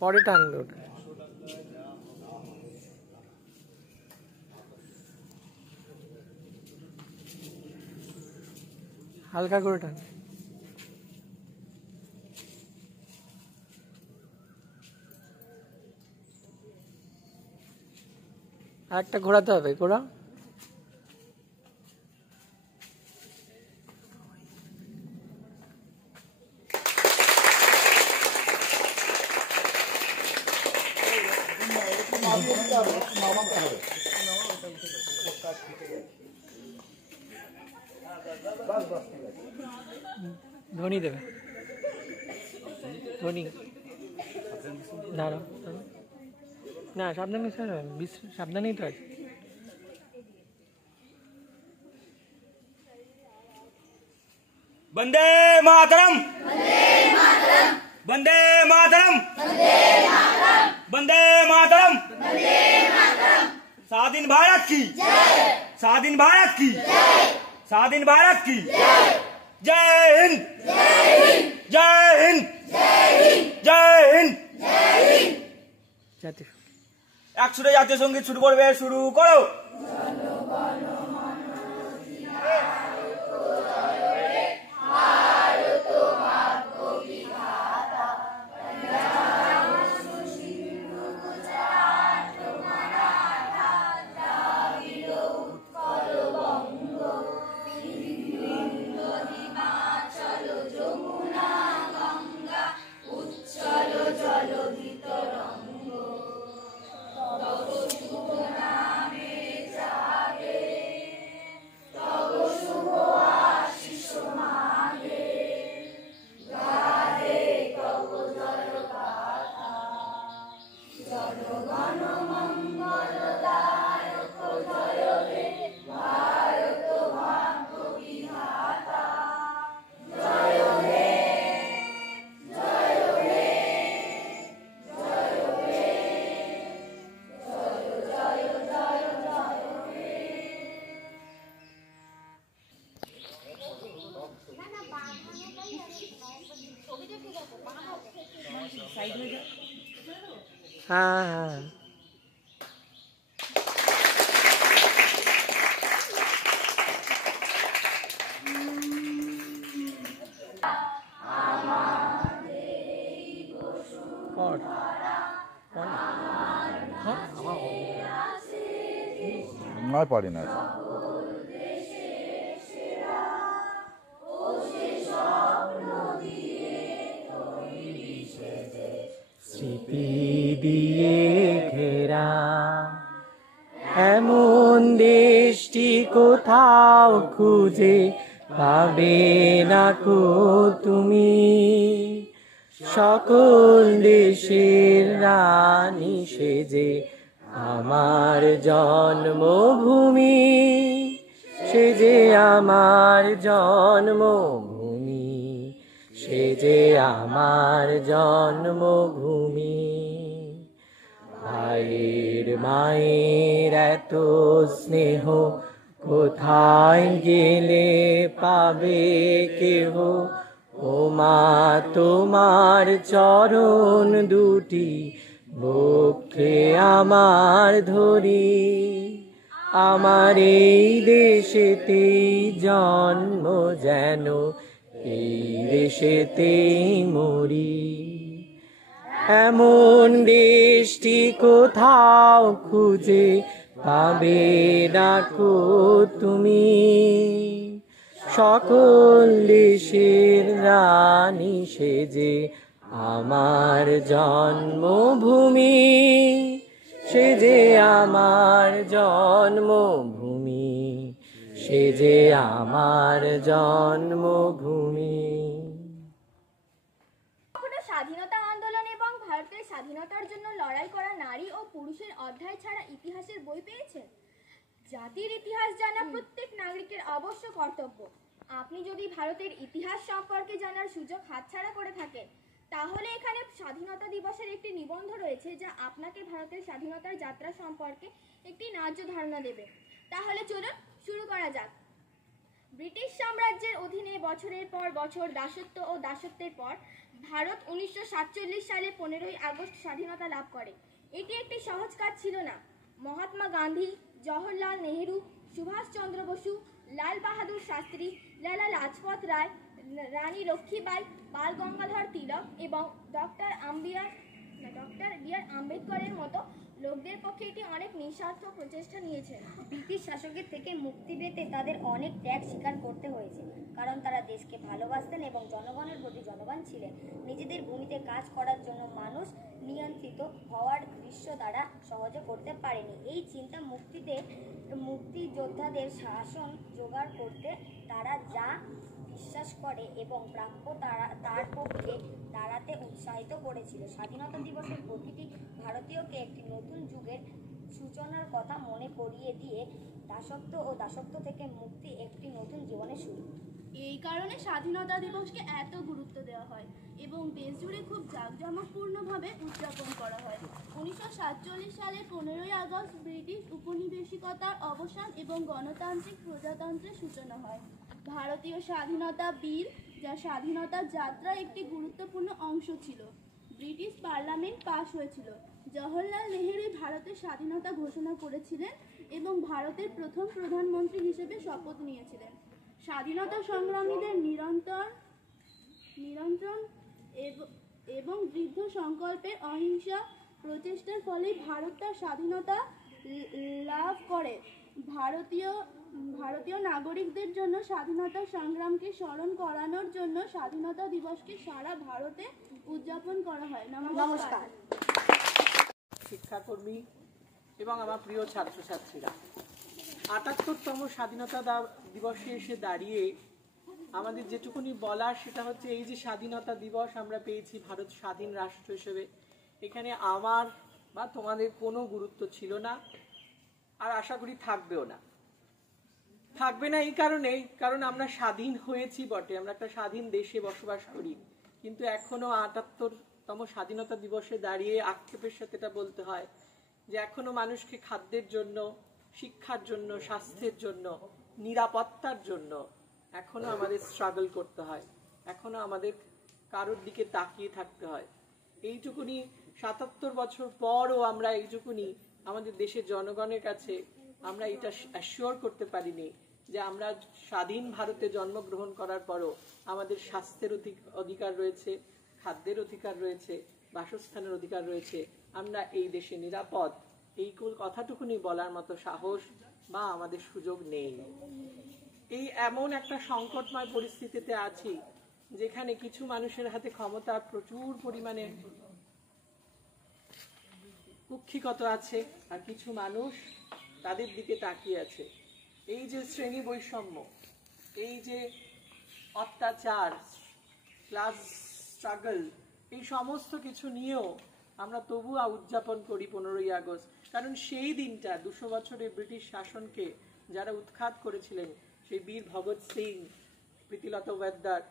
পরে টানবে ওটা। হালকা করে টান। আর একটা ঘোরাতে হবে, ঘোরা। ধ্বনি দেবে, ধ্বনি। দাঁড়াও, না সাবধানে, সাবধানেই তো আছে। वंदे मातरम, वंदे मातरम, वंदे मातरम। स्वाधीन भारत की, स्वाधीन भारत की, स्वाधीन भारत की। जय हिंद, जय हिंद, जय हिंद। एक सुरे जातीय संगीत शुरू करबे, शुरू करो। हाँ हाँ और নয় পারি না। স্মৃতি দিয়ে ঘেরা এমন দেশটি কোথাও খুঁজে পাবে না কো তুমি। সকল দেশের রানী সেজে আমার জন্মভূমি, সেজে আমার জন্মভূমি, সেজে আমার জন্মভূমি। ভাইয়ের মায়ের এত স্নেহ কোথায় গেলে পাবে কেহ। ও মা তোমার চরণ দুটি বক্ষে আমার ধরি। আমার এই দেশেতেই জন্ম যেন এই দেশেতেই মরি। এমন দেশটি কোথাও খুঁজে পাবে না কো তুমি। সকল দেশের রানী সেজে আমার জন্মভূমি, সেজে আমার জন্মভূমি, সেজে আমার জন্মভূমি। স্বাধীনতা আন্দোলন এবং ভারতের স্বাধীনতার জন্য লড়াই করা নারী ও পুরুষের অধ্যায় ছাড়া ইতিহাসের বই পেয়েছেন। জাতির ইতিহাস জানা প্রত্যেক নাগরিকের অবশ্য কর্তব্য। আপনি যদি ভারতের ইতিহাস সম্পর্কে জানার সুযোগ হাতছাড়া করে থাকেন, তাহলে এখানে স্বাধীনতা দিবসের একটি নিবন্ধ রয়েছে যা আপনাকে ভারতের স্বাধীনতার যাত্রা সম্পর্কে একটি ন্যায্য ধারণা দেবে। তাহলে চলুন শুরু করা যাক। ব্রিটিশ সাম্রাজ্যের অধীনে বছরের পর বছর দাসত্ব ও দাসত্বের পর ভারত 1947 সালে 15ই আগস্ট স্বাধীনতা লাভ করে। এটি একটি সহজ কাজ ছিল না। মহাত্মা গান্ধী, জওহরলাল নেহেরু, সুভাষচন্দ্র বসু, লাল বাহাদুর শাস্ত্রী, লালা লাজপত রায়, রানী লক্ষ্মীবাই, বাল গঙ্গাধর তিলক এবং ডক্টর বি আর আম্বেদকরের মতো লোকদের পক্ষে এটি অনেক নিঃস্বার্থ প্রচেষ্টা নিয়েছে। ব্রিটিশ শাসকের থেকে মুক্তি পেতে তাদের অনেক ত্যাগ স্বীকার করতে হয়েছে, কারণ তারা দেশকে ভালোবাসতেন এবং জনগণের প্রতি জনগণ ছিলেন। নিজেদের ভূমিতে কাজ করার জন্য মানুষ নিয়ন্ত্রিত হওয়ার দৃশ্য তারা সহজে করতে পারেনি। এই চিন্তা মুক্তিযোদ্ধাদের শাসন জোগাড় করতে তারা যা বিশ্বাস করে এবং প্রাপ্য তার পক্ষে দাঁড়াতে উৎসাহিত করেছিল। স্বাধীনতা দিবসের প্রতিটি ভারতীয়কে একটি নতুন যুগের সূচনার কথা মনে করিয়ে দিয়ে দাসত্ব থেকে মুক্তি, একটি নতুন জীবনের শুরু। এই কারণে স্বাধীনতা দিবসকে এত গুরুত্ব দেওয়া হয় এবং দেশ জুড়ে খুব জাঁকজমকপূর্ণভাবে উদযাপন করা হয়। 1947 সালে 15ই আগস্ট ব্রিটিশ উপনিবেশিকতার অবসান এবং গণতান্ত্রিক প্রজাতন্ত্রের সূচনা হয়। ভারতীয় স্বাধীনতা বিল, যা স্বাধীনতা যাত্রার একটি গুরুত্বপূর্ণ অংশ ছিল, ব্রিটিশ পার্লামেন্ট পাশ হয়েছিল। জওহরলাল নেহেরু ভারতের স্বাধীনতা ঘোষণা করেছিলেন এবং ভারতের প্রথম প্রধানমন্ত্রী হিসেবে শপথ নিয়েছিলেন। স্বাধীনতা সংগ্রামীদের নিরন্তর এবং দৃঢ় সংকল্পের অহিংসা প্রচেষ্টার ফলে ভারত তার স্বাধীনতা লাভ করে। ভারতীয় নাগরিকদের জন্য স্বাধীনতা সংগ্রামকে স্মরণ করানোর জন্য স্বাধীনতা দিবসকে সারা ভারতে উদযাপন করা হয়। নমস্কার। শিক্ষাকর্মী এবং আমার প্রিয় ছাত্রছাত্রীরা, ৭৮তম স্বাধীনতা দিবসে এসে দাঁড়িয়ে আমাদের যেটুকুনি বলার সেটা হচ্ছে এই যে স্বাধীনতা দিবস আমরা পেয়েছি ভারত স্বাধীন রাষ্ট্র হিসেবে, এখানে আমার বা তোমাদের কোনো গুরুত্ব ছিল না, আর আশা করি থাকবে না এই কারণ আমরা স্বাধীন হয়েছি বটে, আমরা একটা স্বাধীন দেশে বসবাস করি, কিন্তু এখনো ৭৮তম স্বাধীনতা দিবসে দাঁড়িয়ে আক্ষেপের সাথে এটা বলতে হয় যে এখনো মানুষকে খাদ্যের জন্য, শিক্ষার জন্য, স্বাস্থ্যের জন্য, নিরাপত্তার জন্য এখনো আমাদের স্ট্রাগল করতে হয়, এখনো আমাদের কারোর দিকে তাকিয়ে থাকতে হয়। এইটুকুনি ৭৭ বছর পরও আমরা এইটুকুনি আমাদের দেশের জনগণের কাছে আমরা এটা অ্যাসিওর করতে পারিনি যে আমরা স্বাধীন ভারতে জন্মগ্রহণ করার পরও আমাদের স্বাস্থ্যের অধিকার রয়েছে, খাদ্যের অধিকার রয়েছে, বাসস্থানের অধিকার রয়েছে, আমরা এই দেশে নিরাপদ, এই কথাটুকুনি বলার মতো সাহস বা আমাদের সুযোগ নেই। এই এমন একটা সংকটময় পরিস্থিতিতে আছি যেখানে কিছু মানুষের হাতে ক্ষমতা প্রচুর পরিমাণে কুক্ষিগত আছে আর কিছু মানুষ তাদের দিকে তাকিয়ে আছে। এই যে শ্রেণী বৈষম্য, এই যে অত্যাচার, ক্লাস স্ট্রাগল, এই সমস্ত কিছু নিয়েও আমরা তবুও উদযাপন করি 15ই আগস্ট, কারণ সেই দিনটা 200 বছরের ব্রিটিশ শাসনকে যারা উৎখাত করেছিলেন, সেই বীর ভগৎ সিং, প্রীতিলতা ওয়াদ্দেদার,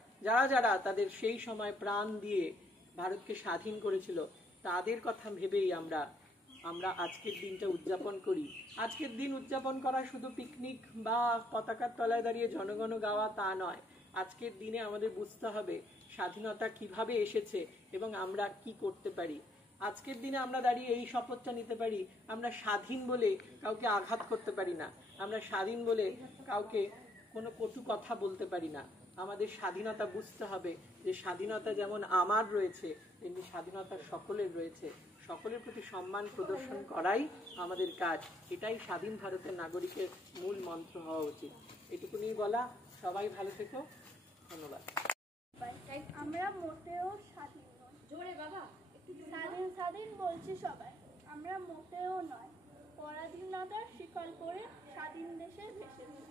যারা তাদের সেই সময় প্রাণ দিয়ে ভারতকে স্বাধীন করেছিল, তাদের কথা ভেবেই আমরা আজকের দিনটা উদযাপন করি। আজকের দিন উদযাপন করা শুধু পিকনিক বা পতাকার তলায় দাঁড়িয়ে জনগণ গাওয়া তা নয়। আজকের দিনে আমাদের বুঝতে হবে স্বাধীনতা কিভাবে এসেছে এবং আমরা কি করতে পারি। আজকের দিনে আমরা দাঁড়িয়ে এই শপথটা নিতে পারি, আমরা স্বাধীন বলে কাউকে আঘাত করতে পারি না, আমরা স্বাধীন বলে কাউকে কোনো কটু কথা বলতে পারি না। আমাদের স্বাধীনতা বুঝতে হবে যে স্বাধীনতা যেমন আমার রয়েছে তেমনি স্বাধীনতা সকলের রয়েছে, সকলের প্রতি সম্মান প্রদর্শন করাই আমাদের কাজ। এটাই স্বাধীন ভারতের নাগরিকের মূল মন্ত্র হওয়া উচিত। এটুকুনি বলা। সবাই ভালো থেকো, ধন্যবাদ। আমরা মোটেও স্বাধীন নই। জোরে বাবা। স্বাধীন বলছি সবাই, আমরা মোটেও নয়। পরাধীনতার শিকার করে স্বাধীন দেশে ভেসেছি।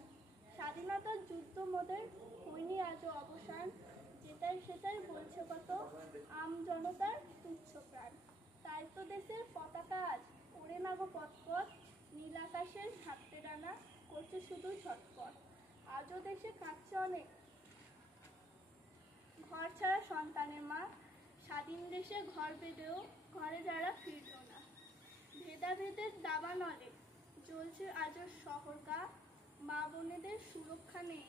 স্বাধীনতার যুদ্ধ মোদের হয়নি আজও অবসান, সেটাই বলছে কত আম জনতার তুচ্ছ প্রাণ। তাই তো দেশের পতাকা আজ ওড়ে না গো পথ, নীল আকাশের হাতে ডানা করছে শুধু ছটপট। আজও দেশে কাঁদছে অনেক ঘর ছাড়া সন্তানের মা, স্বাধীন দেশে ঘর বেঁধেও ঘরে যারা ফিরল না। ভেদাভেদের দাবানলে জ্বলছে আজও শহর গা, মা বোনেদের সুরক্ষা নেই,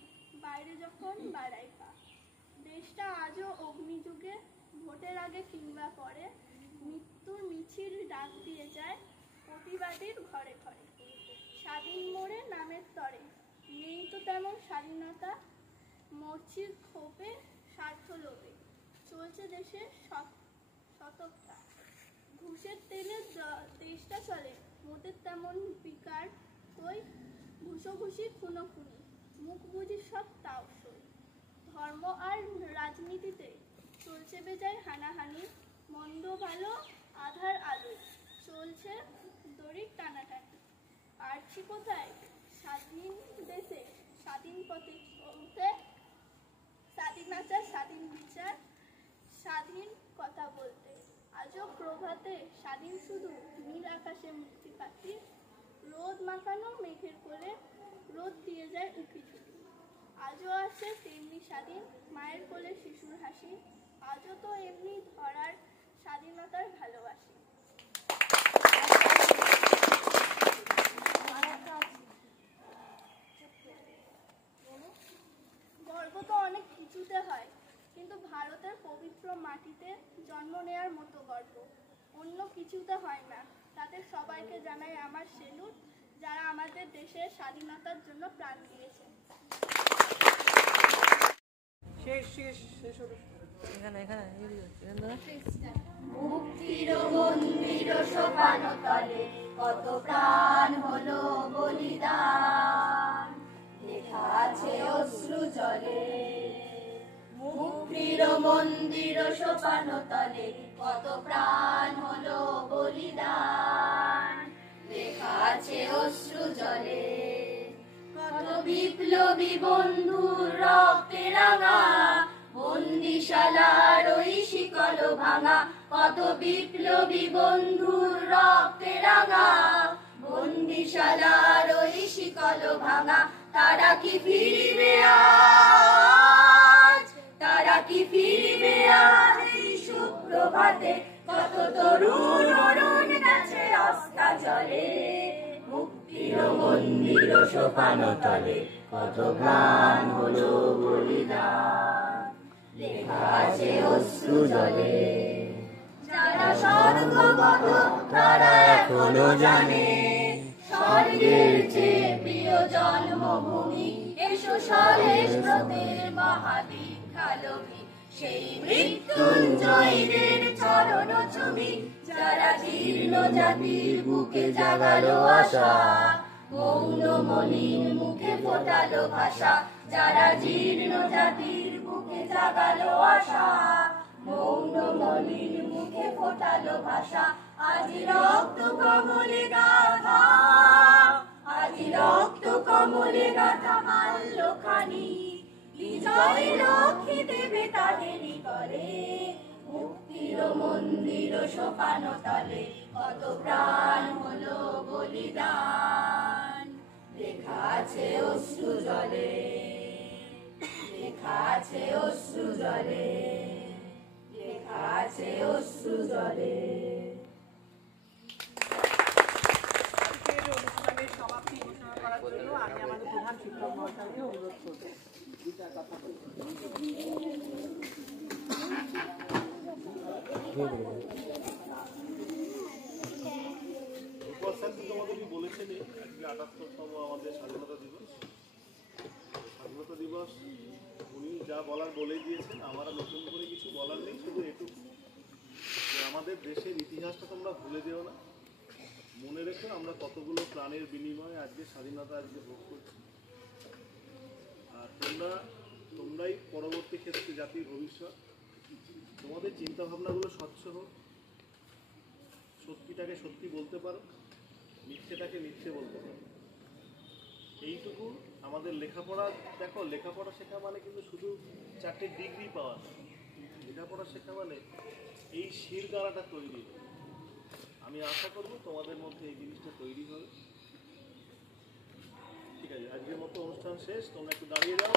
বাইরে যখন বাড়াই পা। দেশটা আজও অগ্নিযুগে, ভোটের আগে কিংবা পরে মৃত্যুর মিছিল ডাক দিয়ে যায় প্রতিবাদীর ঘরে ঘরে। স্বাধীন মোড়ে নামের তরে নেই তো তেমন স্বাধীনতা, মরছি ক্ষোভে স্বার্থ লোভে, চলছে দেশে শতকটা। ঘুষের তেলে দেশটা চলে, মোটের তেমন বিকার কই, ঘুষোঘুষি খুনোখুনি, মুখ বুঝি সব তাও সই। ধর্ম আর রাজনীতিতে চলছে বেজায় হানাহানি, মন্দ ভালো আধার আলো, চলছে দড়ির টানাটানি। পারছি কোথায় স্বাধীন দেশে স্বাধীন পথে চলতে, স্বাধীন আচার স্বাধীন বিচার স্বাধীন কথা বলতে। আজও প্রভাতে স্বাধীন শুধু নীল আকাশে মুক্তি পাখি, রোদ মাখানো মেঘের কোলে রোদ দিয়ে যায় উঁকি ঝুঁকি। আজও আছে তেমনি স্বাধীন মায়ের কোলে শিশুর হাসি, আজও তো এমনি ধরার স্বাধীনতার ভালোবাসি। গর্ব তো অনেক কিছুতে হয়, কিন্তু ভারতের পবিত্র মাটিতে জন্ম নেওয়ার মতো গর্ব অন্য কিছুতে হয় না। তাদের সবাইকে জানাই আমার সেলুট, যারা আমাদের দেশের স্বাধীনতার জন্য প্রাণ দিয়েছে। শেষ হলো। মুক্তির মন্দির সোপানো তলে কত প্রাণ হলো বলিদান, লেখা আছে অশ্রু জলে। মুক্তির মন্দির সোপানো তলে কত প্রাণ হলো বলিদান, লেখা আছে অশ্রু জলে। কত বিপ্লবী বন্ধুর রক্তে রাঙা বন্দিশালার ওই শিকল ভাঙা, কত বিপ্লবী বন্ধুর রক্তে রাঙা বন্দিশালার ওই শিকল ভাঙা। তারা কি ফিরবে আজ, তারা কি ফিরবে আজ এই সুপ্রভাতে, কত তরুণ অরুণ গেছে অস্তা জলে। মুক্তির মন্দির সোপানো তলে কত প্রাণ হলো বলিদান, লেখা আছে অশ্রু জলে। যারা স্বর্গগত তারা এখনো জানে স্বর্গের চেয়ে প্রিয় জন্মভূমি, এসো স্বদেশ ব্রতের মহাদীক্ষালোভী, সেই মৃত্যুঞ্জয়ীদের চরণ চুমি। যারা জীর্ণ জাতির বুকে জাগালো আশা, মৌন মলিন মুখে ফোটালো ভাষা। যারা জীর্ণ জাতির বুকে জাগালো আশা, মৌন মলিন মুখে ফোটালো ভাষা। আজি রক্ত কমলে গাথা, আজি রক্ত কমলে গাথা মাল্যখানি, বিজয় লক্ষ্মী দেবে তাদেরই করে। মুক্তির মন্দির সোপানো তলে কত প্রাণ হলো বলিদান, লেখা আছে অশ্রু জলে, লেখা আছে অশ্রু জলে, লেখা আছে অশ্রু জলে। আজকের অনুষ্ঠানের সমাপ্তি ঘোষণা করার জন্য আমি আমাদের প্রধান শিক্ষক মহাশয়কে অনুরোধ করব দুইটা কথা বলতে। তোমাদেরই বলেছেন আজকে ৭৮তম আমাদের স্বাধীনতা দিবস। স্বাধীনতা দিবস উনি যা বলার বলেই দিয়েছেন, আমরা নতুন করে কিছু বলার নেই, শুধু এটুকু যে আমাদের দেশের ইতিহাসটা তোমরা ভুলে যেও না। মনে রেখো আমরা কতগুলো প্রাণের বিনিময়ে আজকে স্বাধীনতা আজকে ভোগ করছি। আর তোমরাই পরবর্তী ক্ষেত্রে জাতির ভবিষ্যৎ। তোমাদের চিন্তাভাবনাগুলো স্বচ্ছ হোক, সত্যিটাকে সত্যি বলতে পারো, মিথ্যেটাকে মিথ্যে বলতে পারো। এইটুকু আমাদের লেখাপড়া। দেখো, লেখাপড়া শেখা মানে কিন্তু শুধু 4টে ডিগ্রি পাওয়া না। লেখাপড়া শেখা মানে এই শিরদাঁড়াটা তৈরি। আমি আশা করব তোমাদের মধ্যে এই জিনিসটা তৈরি হবে। ঠিক আছে, আজকের মতো অনুষ্ঠান শেষ। তোমরা একটু দাঁড়িয়ে যাও।